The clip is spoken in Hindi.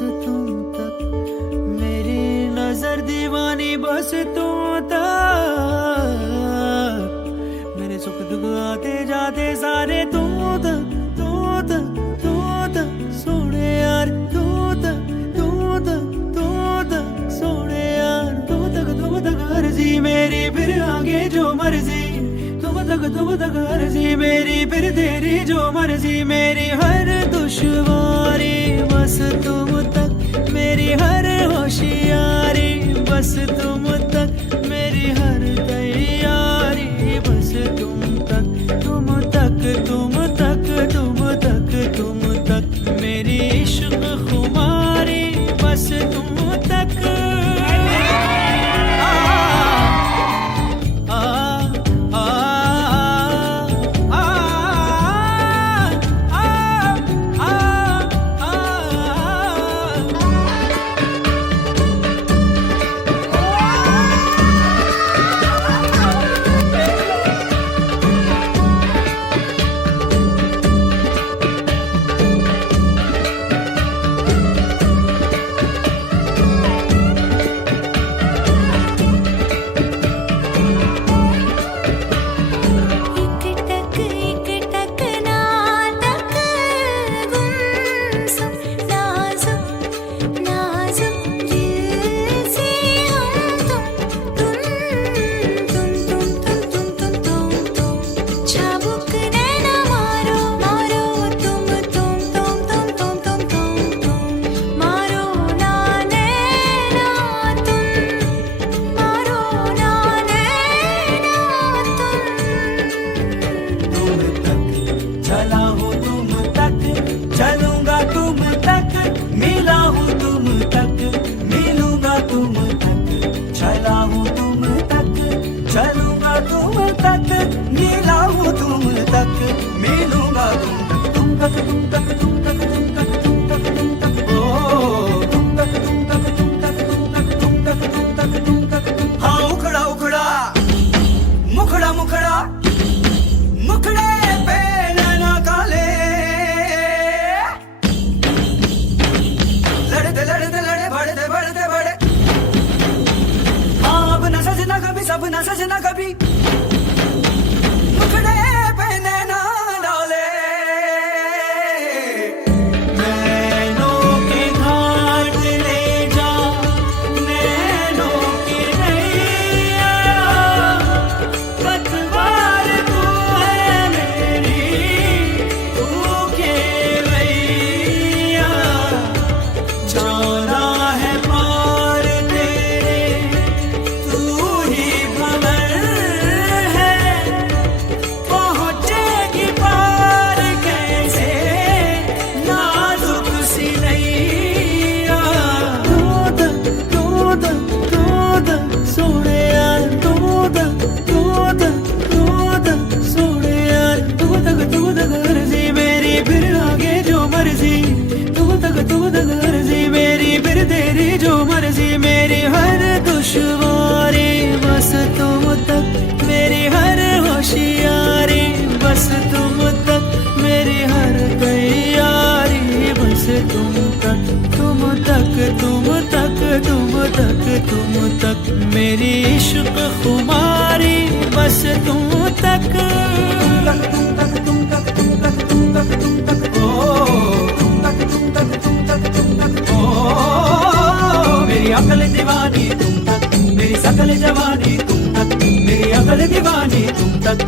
तुम तक, मेरी नजर दीवानी बस तुम तक, मेरे सुख दुख आते जाते सारे तुम तक, तुम तक, तुम तक सोने यार, तुम तक, तुम तक, तुम तक सोने यार, तुम तक अर्जी मेरी फिर आगे जो मर्जी, तुम तक अर्जी मेरी फिर तेरी जो मर्जी, मेरी हर दुश्वारी बस तुम तक, मेरी हर होशियारी बस तुम तक, मेरी हर तैयारी बस तुम तक, तुम तक, तुम तक, तुम तक, तुम तक, मेरी इश्क खुमारी बस तुम तक। सब न सजना कभी मुखड़े पे नैना डाले, नैनों के घाट ले जा, नैनों की नैया, पतवार तू है मेरी, तू केवैया, जाना है पार तेरे, तू ही भंवर है, पहुँचेगी पार कैसे नाजुक सी नैया, दूध दूध दूध सोने यार, दूध दूध दूध सोने यार, तुम तक अर्जी मेरी फिर आगे जो मर्जी, तुम तक अर्जी मेरी फिर तेरी जो मर्जी, मेरी हर दुश्वारी बस तुम तक, मेरी हर होशियारी बस तुम तक, मेरी हर तैयारी बस तुम तक, तुम तक, तुम तक, तुम तक, तुम तक, मेरी इश्क खुमारी बस तुम तक, तुम तक तुम तक तुम तक तुम तक तुम तक ओ तुम तक तुम तक तुम तक तुम तक ओ, मेरी अकल दीवानी तुम तक, मेरी सकल जवानी तुम तक, मेरी अकल दीवानी तुम तक।